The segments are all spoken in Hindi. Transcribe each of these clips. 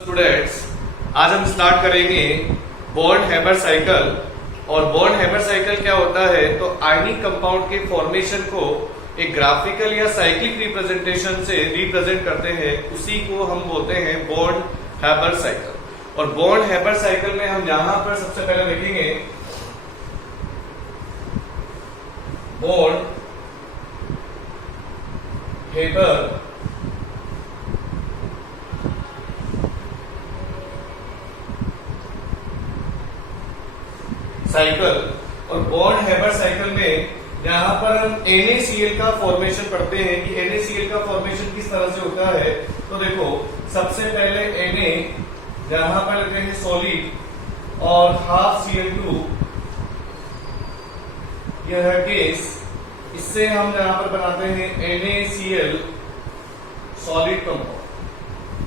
स्टूडेंट्स, आज हम स्टार्ट करेंगे बॉर्न-हैबर साइकिल। और बॉर्न-हैबर साइकिल क्या होता है, तो आयनिक कंपाउंड के फॉर्मेशन को एक ग्राफिकल या साइक्लिक रिप्रेजेंटेशन से रिप्रेजेंट करते हैं, उसी को हम बोलते हैं बॉर्न-हैबर साइकिल। और बॉर्न-हैबर साइकिल में हम यहां पर सबसे पहले देखेंगे बॉर्न-हैबर साइकिल। और बॉर्न-हैबर साइकिल में यहां पर हम NaCl का फॉर्मेशन पढ़ते हैं कि NaCl का फॉर्मेशन किस तरह से होता है। तो देखो, सबसे पहले Na यहां पर लेते हैं सॉलिड और हाफ Cl2, यह है गैस। इससे हम यहां पर बनाते हैं NaCl सॉलिड कंपाउंड।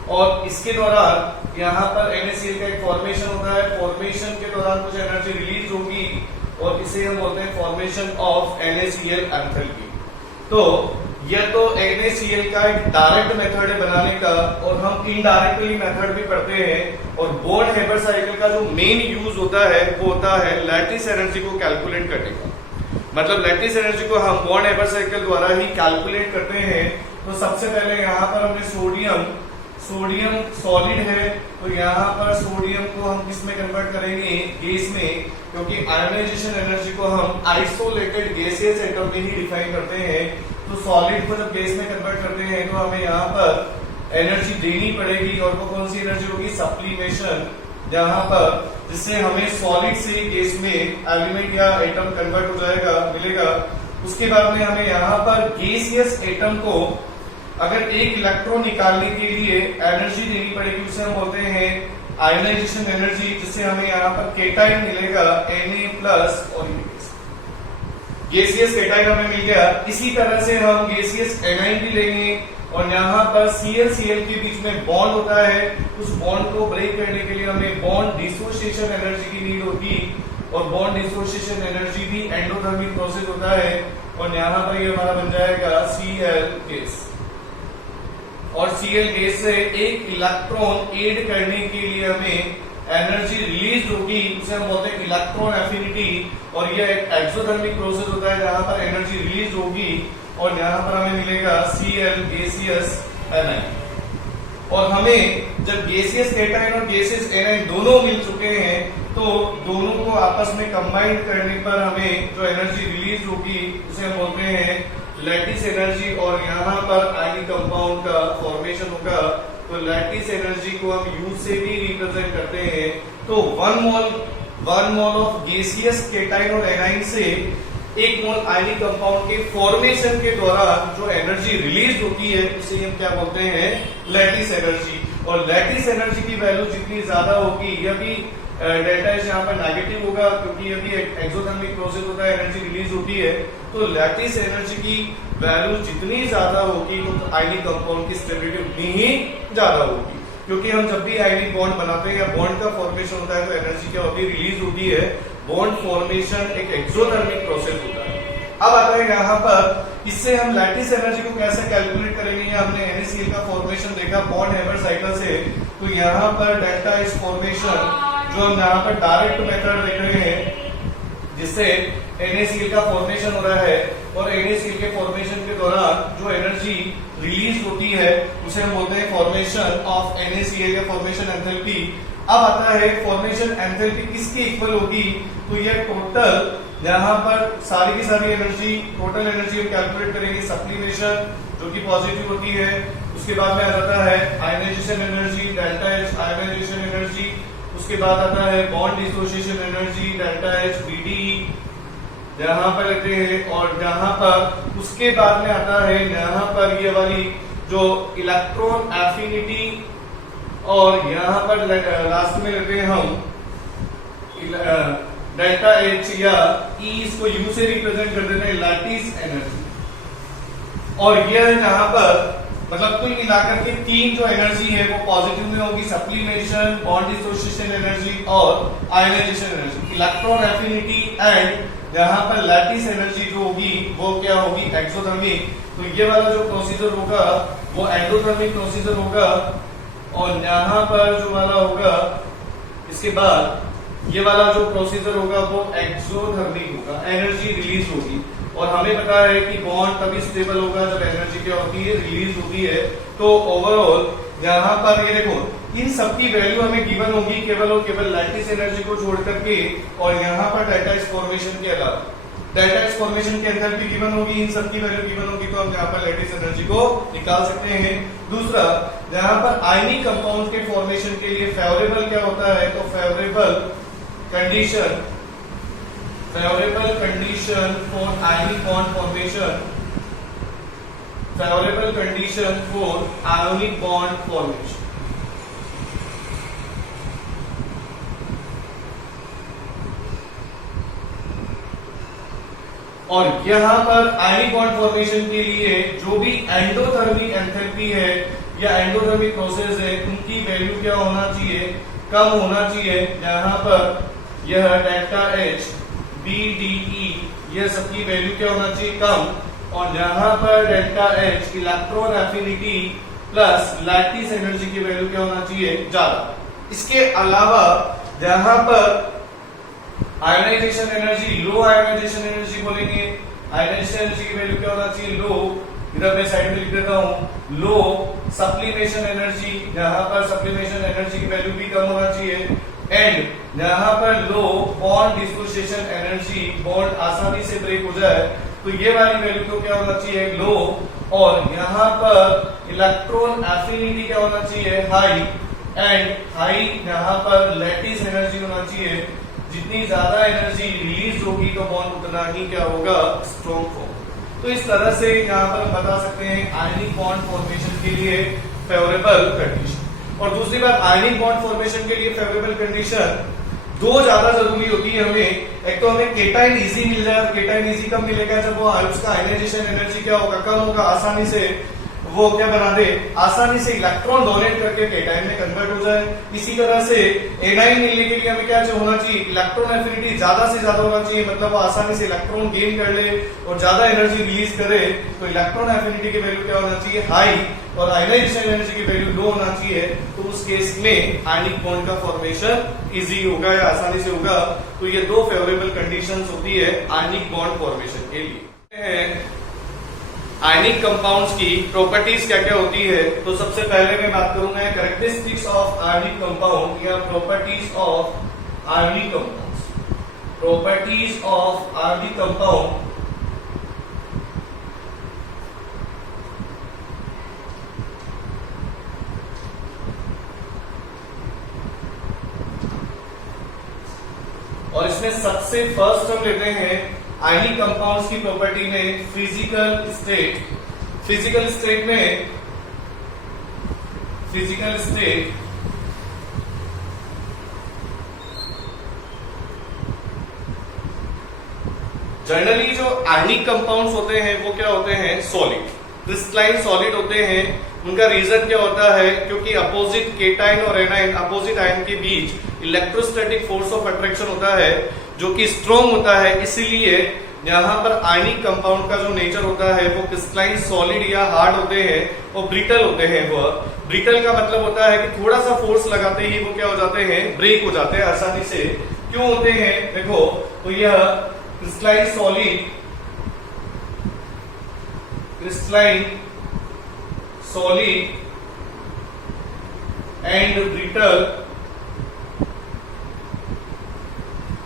और इसके दौरान यहाँ पर NaCl का एक फॉर्मेशन होता है। फॉर्मेशन के दौरान कुछ एनर्जी रिलीज होगी और इसे हम बोलते हैं फॉर्मेशन ऑफ NaCl एंथैल्पी। तो यह तो NaCl का एक डायरेक्ट मेथड है बनाने का, और हम इनडायरेक्टली मेथड भी पढ़ते हैं। और बॉर्न-हैबर साइकिल का जो मेन यूज होता है वो होता है लैटिस एनर्जी को कैलकुलेट करने का। मतलब लैटिस एनर्जी को हम बॉर्न-हैबर साइकिल द्वारा ही कैलकुलेट करते हैं। तो सबसे पहले यहाँ पर हमने सोडियम सॉलिड है, तो यहाँ पर सोडियम को हम किस में कन्वर्ट करेंगे, गैस में, क्योंकि आयोनाइजेशन एनर्जी को हम आइसोलेटेड गैसियस एटम में ही डिफाइन करते हैं। तो सॉलिड को जब गैस में कन्वर्ट करते हैं तो हमें यहाँ पर एनर्जी देनी पड़ेगी, और वो कौन सी एनर्जी होगी, सप्लीमेशन, यहाँ पर, जिससे हमें सॉलिड से गैस में एलिमेंट या एटम कन्वर्ट हो जाएगा, मिलेगा। उसके बाद में हमें यहाँ पर गैसियस एटम को अगर एक इलेक्ट्रॉन निकालने के लिए एनर्जी देनी पड़ेगी, उसे हम बोलते हैं आयोनाइजेशन एनर्जी, जिससे हमें यहाँ पर केटाइन मिलेगा Na+ और गैसियस केटाइन हमें मिल गया। इसी तरह से हम गैसियस एनाइन भी लेंगे, और यहाँ पर Cl के बीच में बॉन्ड होता है। उस बॉन्ड को ब्रेक करने के लिए हमें बॉन्ड डिसोसिएशन एनर्जी की नीड होगी, और बॉन्ड डिसोसिएशन एनर्जी भी एंडोथर्मिक प्रोसेस होता है। और यहाँ पर ये हमारा बन जाएगा Cl गैस। और Cl गैस से एक इलेक्ट्रॉन ऐड करने के लिए हमें एनर्जी रिलीज होगी, उसे हम बोलते हैं इलेक्ट्रॉन एफिनिटी। और यह एक एक्सोथर्मिक प्रोसेस होता है जहां पर एनर्जी रिलीज होगी, और यहां पर हमें मिलेगा Cl गैसियस एनाइन। और हमें जब गैसियस केटाइन और गैसियस एनाइन दोनों मिल चुके हैं, तो दोनों को आपस में कंबाइन करने पर हमें जो एनर्जी रिलीज होगी उसे हम बोलते हैं लैटिस एनर्जी। और यहाँ पर आयनिक कंपाउंड का फॉर्मेशन होगा। तो लैटिस एनर्जी को हम U से भी रिप्रेजेंट करते हैं। तो 1 मोल ऑफ गैसियस केटाइन और एनाइन से 1 मोल आयनिक कंपाउंड के फॉर्मेशन के दौरान जो एनर्जी रिलीज होती है उसे हम क्या बोलते हैं, लैटिस एनर्जी। और लैटिस एनर्जी की वैल्यू जितनी ज्यादा होगी, यह भी डेल्टा एच यहाँ पर नेगेटिव होगा, क्योंकि यह भी एक एक्सोथर्मिक प्रोसेस होता है, एनर्जी रिलीज होती है। तो लैटिस एनर्जी की वैल्यू जितनी ज्यादा होगी तो आयनिक कंपाउंड की स्टेबिलिटी उतनी ही ज्यादा होगी। क्योंकि हम जब भी आयनिक बॉन्ड बनाते हैं या बॉन्ड का फॉर्मेशन होता है तो एनर्जी क्या होती है, रिलीज होती है। बॉन्ड फॉर्मेशन एक एक्सोथर्मिक प्रोसेस होता है। अब आता है यहाँ पर, इससे हम लैटिस एनर्जी को कैसे कैलकुलेट करेंगे। हमने NaCl का फॉर्मेशन देखा बॉर्न-हैबर साइकिल से। तो यहाँ पर डेल्टा एच फॉर्मेशन जो हम यहाँ पर डायरेक्ट मेथड देख रहे हैं, जिससे NaCl का फॉर्मेशन हो रहा है, और NaCl के फॉर्मेशन के दौरान जो एनर्जी रिलीज होती है उसे हम बोलते हैं फॉर्मेशन ऑफ NaCl या फॉर्मेशन एंथैल्पी। अब आता है फॉर्मेशन एंथैल्पी किसकी इक्वल होगी, तो यह टोटल, यहाँ पर सारी की सारी एनर्जी, टोटल एनर्जी हम कैलकुलेट करेंगे, सप्लीमेशन जो कि पॉजिटिव होती है। उसके बाद में आ जाता है ionization energy, delta H ionization energy. उसके बाद आता है bond dissociation energy, delta H BdE, यहाँ पर लेते हैं। और यहाँ पर उसके बाद में आता है यहाँ पर ये वाली जो इलेक्ट्रॉन एफिनिटी, और यहाँ पर लास्ट में लेते हैं हम डेल्टा एच या E, इसको U से रिप्रेजेंट कर देते हैं लैटिस एनर्जी। और यह यहाँ पर मतलब कुल मिलाकर के 3 जो एनर्जी है वो पॉजिटिव में होगी, सप्लीमेशन, बॉन्ड डिसोसिएशन एनर्जी और ionization energy, electron affinity and यहाँ पर लैटिस एनर्जी जो होगी वो क्या होगी, एक्सोथर्मिक। तो ये वाला जो प्रोसीजर होगा वो एंडोथर्मिक प्रोसीजर होगा, और यहाँ पर जो वाला होगा, इसके बाद ये वाला जो प्रोसीजर होगा वो एक्सोथर्मिक होगा, एनर्जी रिलीज होगी। और हमें पता है कि बॉन्ड तभी स्टेबल होगा जब एनर्जी क्या होती है, रिलीज होती है। तो ओवरऑल यहाँ पर ये देखो, इन सबकी वैल्यू हमें गिवन होगी केवल और केवल लैटिस एनर्जी को छोड़ करके, और यहाँ पर डेल्टा एच फॉर्मेशन के अलावा डेल्टा एच फॉर्मेशन के अंदर भी गिवन होगी, इन सबकी वैल्यू गिवन होगी, तो हम यहाँ पर लैटिस एनर्जी को निकाल सकते हैं। दूसरा, यहाँ पर आयनिक कंपाउंड के फॉर्मेशन के लिए फेवरेबल क्या होता है, तो favourable condition for ionic bond formation, favourable condition for ionic bond formation. और यहां पर आयनिक बॉन्ड फॉर्मेशन के लिए जो भी एंडोथर्मिक एंथैल्पी है या एंडोथर्मिक प्रोसेस है, उनकी वैल्यू क्या होना चाहिए, कम होना चाहिए। यहाँ पर यह delta H, B D E, यह सबकी वैल्यू क्या होना चाहिए, कम। और यहाँ पर delta H electron affinity plus lattice energy की वैल्यू क्या होना चाहिए, ज्यादा। इसके अलावा यहाँ पर ionisation energy, low ionization energy बोलेंगे, आयोनाइजेशन एनर्जी की वैल्यू क्या होना चाहिए, लो। इधर मैं साइड में लिख देता हूं, लो सप्लीमेशन एनर्जी, यहाँ पर सप्लीमेशन एनर्जी की वैल्यू भी कम होना चाहिए। एंड यहाँ पर लो बॉन्ड डिसोसिएशन एनर्जी, बॉन्ड आसानी से ब्रेक हो जाए, तो ये वाली वैल्यू को क्या होना चाहिए, लो। और यहाँ पर इलेक्ट्रॉन एफिनिटी क्या होना चाहिए, हाई। एंड हाई यहाँ पर लैटिस एनर्जी होना चाहिए, जितनी ज्यादा एनर्जी रिलीज होगी तो बॉन्ड उतना ही क्या होगा, स्ट्रॉन्ग फॉर्म। तो इस तरह से यहाँ पर हम बता सकते हैं आयनिक बॉन्ड फॉर्मेशन के लिए फेवरेबल कंडीशन। और दूसरी बात, आयनिक बॉन्ड फॉर्मेशन के लिए फेवरेबल कंडीशन दो ज्यादा जरूरी होती है हमें। एक तो हमें केटाइन इजी मिल जाए, केटाइन इजी कब मिलेगा, जब वो उसका आयनाइजेशन एनर्जी क्या होगा, कम होगा, आसानी से वो क्या बना दे, आसानी से इलेक्ट्रॉन डोनेट करके केटाइन में कन्वर्ट हो जाए। इसी तरह से एनाइन मिलने के लिए हमें क्या होना चाहिए, इलेक्ट्रॉन एफिनिटी ज्यादा से ज्यादा होना चाहिए, मतलब वो आसानी से इलेक्ट्रॉन गेन कर ले और ज्यादा एनर्जी रिलीज करे, तो इलेक्ट्रॉन एफिनिटी की वैल्यू क्या होना चाहिए, हाई। और आयनाइजेशन एनर्जी की वैल्यू लो होना चाहिए। तो उस केस में आयनिक बॉन्ड का फॉर्मेशन इजी होगा या आसानी से होगा। तो ये दो फेवरेबल कंडीशंस होती है आयनिक बॉन्ड फॉर्मेशन के लिए। आयनिक कंपाउंड्स की प्रॉपर्टीज क्या क्या होती है, तो सबसे पहले मैं बात करूंगा कैरेक्टरिस्टिक्स ऑफ आयनिक कंपाउंड या properties of ionic compounds. Properties of ionic compound और इसमें सबसे फर्स्ट हम लेते हैं आयनिक कंपाउंड्स की प्रॉपर्टी में फिजिकल स्टेट। फिजिकल स्टेट में जनरली जो आयनिक कंपाउंड्स होते हैं वो क्या होते हैं, सॉलिड, क्रिस्टलाइन सॉलिड होते हैं। उनका रीजन क्या होता है, क्योंकि अपोजिट केटाइन और एनाइन, अपोजिट आयन के बीच इलेक्ट्रोस्टैटिक फोर्स ऑफ अट्रैक्शन होता है जो कि स्ट्रॉन्ग होता है। इसीलिए यहाँ पर आयनिक कंपाउंड का जो नेचर होता है वो क्रिस्टलाइन सॉलिड या हार्ड होते हैं और ब्रिटल होते हैं। वो ब्रिटल का मतलब होता है कि थोड़ा सा फोर्स लगाते ही वो क्या हो जाते हैं, ब्रेक हो जाते हैं आसानी से। क्यों होते हैं, देखो, तो यह क्रिस्टलाइन सॉलिड एंड ब्रिटल,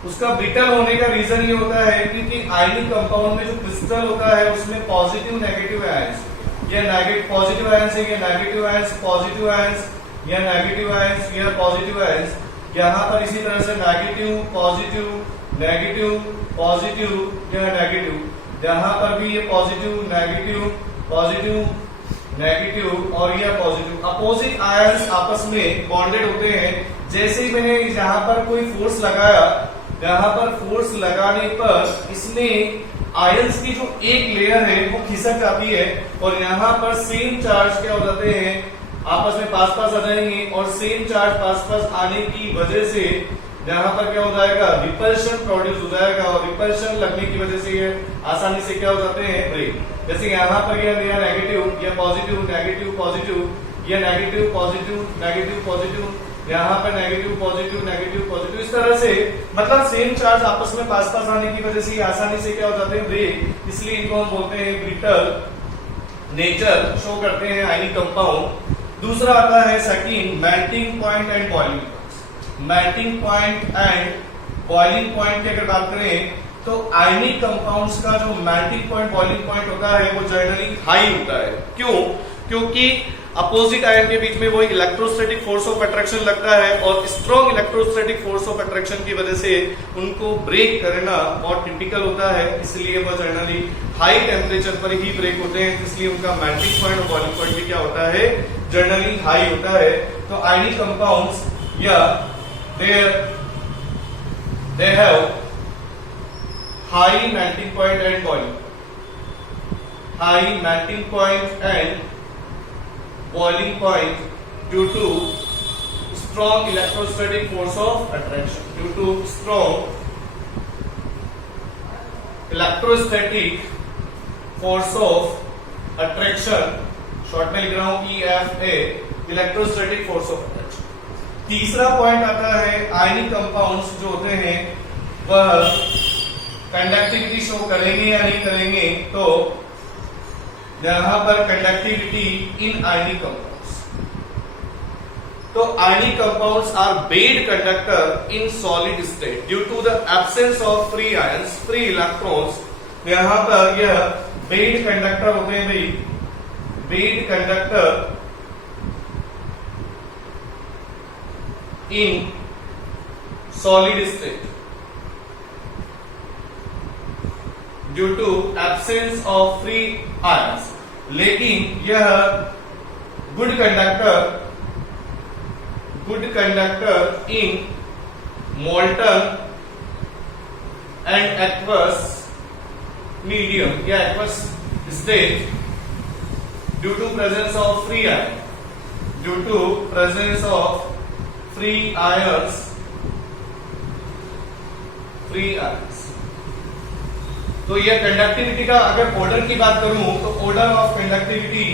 उसका ब्रिटल होने का रीजन ये होता है क्योंकि आयनिक कंपाउंड में जो क्रिस्टल होता है उसमें पॉजिटिव नेगेटिव आयंस, या पॉजिटिव आयंस है, या नेगेटिव आयंस, पॉजिटिव आयंस या नेगेटिव आयंस या पॉजिटिव आयंस। यहाँ पर इसी तरह से नेगेटिव पॉजिटिव नेगेटिव पॉजिटिव या नेगेटिव, यहाँ पर भी ये पॉजिटिव नेगेटिव पॉजिटिव नेगेटिव और यह पॉजिटिव। अपोजिट आयंस आपस में बॉन्डेड होते हैं। जैसे ही मैंने यहाँ पर कोई फोर्स लगाया, यहाँ पर फोर्स लगाने पर इसमें आयंस की जो एक लेयर है वो खिसक जाती है और यहाँ पर सेम चार्ज क्या हो जाते हैं, आपस में पास पास आ जाएंगे और सेम चार्ज पास पास आने की वजह से यहाँ पर क्या हो जाएगा, रिपल्शन प्रोड्यूस हो जाएगा और रिपल्शन लगने की वजह से ये आसानी से क्या हो जाते हैं, ब्रेक। जैसे यहाँ पर यह नेगेटिव या पॉजिटिव नेगेटिव पॉजिटिव, ये नेगेटिव पॉजिटिव नेगेटिव पॉजिटिव, यहाँ पर नेगेटिव पॉजिटिव नेगेटिव पॉजिटिव, इस तरह से मतलब सेम चार्ज आपस में पास पास आने की वजह से आसानी से क्या हो जाते हैं ब्रेक, इसलिए इनको हम बोलते हैं ब्रिटल नेचर शो करते हैं आयनिक कंपाउंड। दूसरा आता है second melting point and boiling point. Melting point and boiling point की अगर बात करें तो आयनिक कंपाउंड्स का जो मेल्टिंग पॉइंट बॉइलिंग पॉइंट होता है वो जनरली हाई होता है। क्यों? क्योंकि अपोजिट आयन के बीच में वो इलेक्ट्रोस्टैटिक फोर्स ऑफ अट्रैक्शन लगता है और strong electrostatic force of attraction की वजह से उनको ब्रेक करना बहुत टिपिकल होता है, इसलिए वो जनरली हाई टेम्परेचर पर ही ब्रेक होते हैं, इसलिए उनका मेल्टिंग पॉइंट और बॉइलिंग पॉइंट भी क्या होता है, जनरली हाई होता है। तो आयनिक कंपाउंड्स या they have high melting point and boiling, high melting point and boiling point due to strong electrostatic force of attraction, due to strong electrostatic force of attraction, short में लिख रहा हूं EFA, electrostatic force of attraction. तीसरा पॉइंट आता है आयनिक कंपाउंड्स जो होते हैं वह कंडक्टिविटी शो करेंगे या नहीं करेंगे, तो यहां पर कंडक्टिविटी इन आयनिक कंपाउंड्स, तो ionic compounds are bad conductor in solid state due to the absence of free ions, free electrons. यहां पर यह बेड कंडक्टर होते हैं भाई, bad conductor in solid state due to absence of free ions, लेकिन यह good conductor in molten and aqueous medium या aqueous state due to presence of free ion, due to presence of free ions, तो यह कंडक्टिविटी का अगर ऑर्डर की बात करूं तो ऑर्डर ऑफ कंडक्टिविटी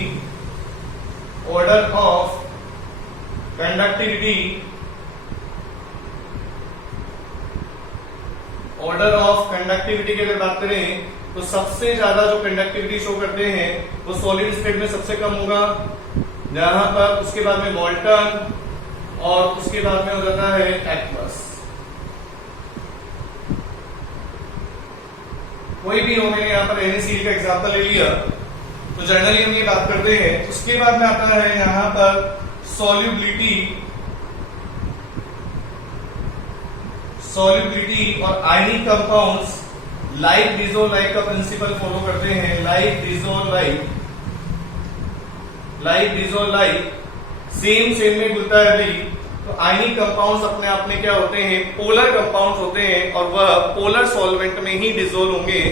की अगर बात करें तो सबसे ज्यादा जो कंडक्टिविटी शो करते हैं वो सॉलिड स्टेट में सबसे कम होगा, जहां पर उसके बाद में मॉल्टन और उसके बाद में हो जाता है एक्वस। कोई भी हो, मैंने यहाँ पर NaCl का एग्जांपल ले लिया, तो जनरली हम ये बात करते हैं। उसके बाद में आता है यहाँ पर सॉल्युबिलिटी और ionic compounds like dissolve like का प्रिंसिपल फॉलो करते हैं, लाइक डिसॉल्व लाइक सेम में घुलता है भाई। तो आयनिक कंपाउंड्स अपने आप में क्या होते हैं, पोलर कंपाउंड्स होते हैं और वह पोलर सॉल्वेंट में ही डिसॉल्व होंगे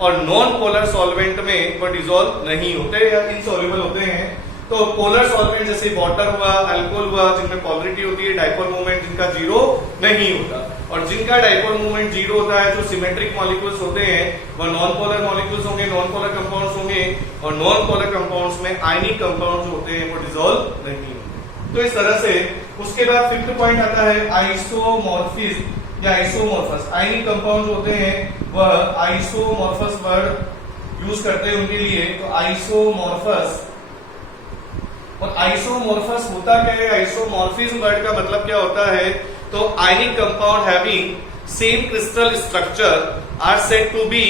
और नॉन पोलर सॉल्वेंट में वह डिसॉल्व नहीं होते या इनसॉल्युबल होते हैं। तो पोलर सॉल्वेंट जैसे वाटर हुआ, अल्कोहल हुआ, जिनमें पोलरिटी होती है, डाइपोल मूवमेंट जिनका जीरो नहीं होता, और जिनका डाइपोल मूवमेंट जीरो होता है, जो सिमेट्रिक मॉलिक्यूल्स होते हैं, वह नॉन पोलर मॉलिक्यूल्स होंगे, नॉन पोलर कंपाउंड्स होंगे, और नॉन पोलर कंपाउंड्स में आयनिक कंपाउंड्स होते हैं वो डिसॉल्व नहीं होते। तो इस तरह से उसके बाद फिफ्थ पॉइंट आता है आइसोमॉर्फिज्म या आइसोमॉर्फस। आयनिक कंपाउंड होते हैं वह आइसोमॉर्फस वर्ड यूज करते हैं उनके लिए, तो आइसोमॉर्फस। और आइसोमॉर्फस होता क्या है, आइसोमॉर्फिज्म वर्ड का मतलब क्या होता है, तो ionic compound having same crystal structure are said to be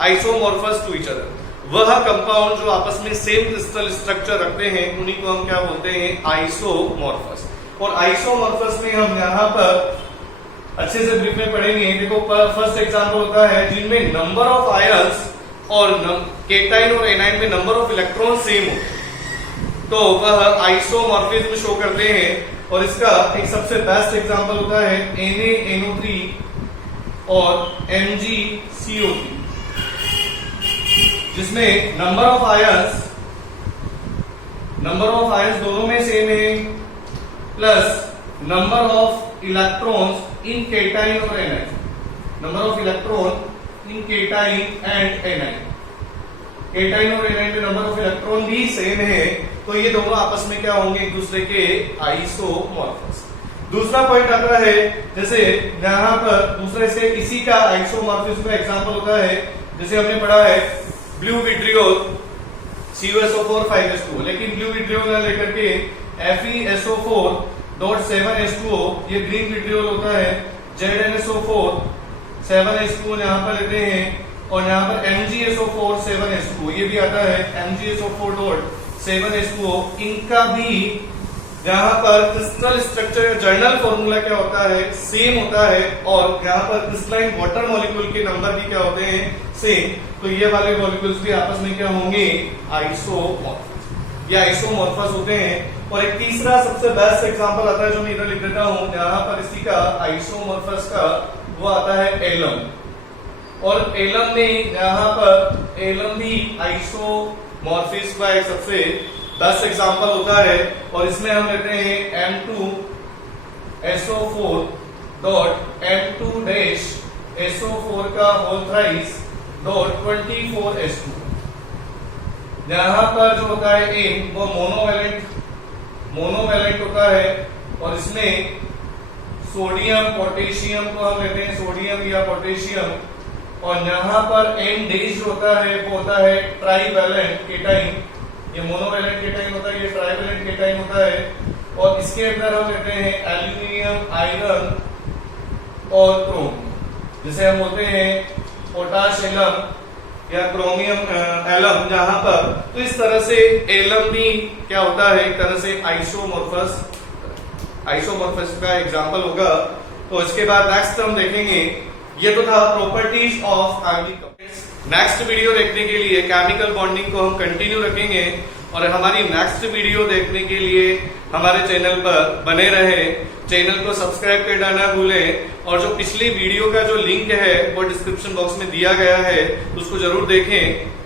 isomorphous to each other. वह कंपाउंड जो आपस में सेम क्रिस्टल स्ट्रक्चर रखते हैं उन्हीं को हम क्या बोलते हैं, आइसोमॉर्फस। और आइसोमॉर्फस में हम यहाँ पर अच्छे से ब्रीफ में पढ़ेंगे। देखो फर्स्ट एग्जांपल होता है जिनमें नंबर ऑफ आयंस और केटाइन और एनाइन में नंबर ऑफ इलेक्ट्रॉन सेम हो, तो वह आइसोमॉर्फिज्म शो करते हैं। और इसका एक सबसे बेस्ट एग्जांपल होता है Na-NO3 और MgCO3, जिसमें नंबर ऑफ आयंस दोनों में सेम है, plus number of electrons in cation और anion, number of electron in cation and anion. Cation और एनाइन में नंबर ऑफ इलेक्ट्रॉन भी सेम है, तो ये दोनों आपस में क्या होंगे, एक दूसरे के आइसोमॉर्फस। दूसरा पॉइंट आता है, जैसे यहाँ पर दूसरे से इसी का आइसोमॉर्फिज्म का एग्जांपल होता है, जैसे हमने पढ़ा है ब्लू विट्रियोल CuSO4 5H2O, लेकिन ब्लू विट्रियोल ना लेकर के FeSO4.7H2O ये ग्रीन विट्रियोल होता है, ZnSO4 7H2O यहाँ पर लेते हैं, और यहाँ पर MgSO4 7H2O ये भी आता है MgSO4.7H2O। इनका भी यहाँ पर क्रिस्टल स्ट्रक्चर या जर्नल फॉर्मूला क्या होता है, सेम होता है, और यहाँ पर क्रिस्टलाइन वाटर मॉलिक्यूल के नंबर भी क्या होते हैं, सेम। तो ये वाले मॉलिक्यूल्स भी आपस में क्या होंगे, आइसोमॉर्फस, ये आइसोमॉर्फस होते हैं। और एक तीसरा सबसे बेस्ट एग्जांपल आता है जो मैं इधर लिख देता हूं, यहाँ पर इसी का आइसोमॉर्फस का वो आता है एलम, और एलम में यहाँ पर एलम भी आइसोमॉर्फिज्म का एक सबसे बेस्ट एग्जांपल होता है, और इसमें हम लेते हैं M2SO4.M2-SO4 का होल थ्राइस .24H2। यहाँ पर जो होता है एन वो मोनोवैलेंट होता है, और इसमें सोडियम पोटेशियम को हम लेते हैं, सोडियम या पोटेशियम, और यहाँ पर एन डेज होता है वो होता है ट्राइवैलेंट केटाइन, ये मोनोवैलेंट केटाइन होता है, ये ट्राइवैलेंट केटाइन होता है, और इसके अंदर हम लेते हैं एल्यूमिनियम, आयरन और क्रोम, जिसे हम बोलते हैं पोटाश एलम या क्रोमियम एलम जहां पर। तो इस तरह से एलम भी क्या होता है, एक तरह से आइसोमॉर्फस का एग्जांपल होगा। तो इसके बाद नेक्स्ट हम देखेंगे, ये तो था properties of ionic compounds. Next video देखने के लिए केमिकल बॉन्डिंग को हम कंटिन्यू रखेंगे, और हमारी नेक्स्ट वीडियो देखने के लिए हमारे चैनल पर बने रहे, चैनल को सब्सक्राइब करना ना भूलें, और जो पिछली वीडियो का जो लिंक है वो डिस्क्रिप्शन बॉक्स में दिया गया है, उसको जरूर देखें।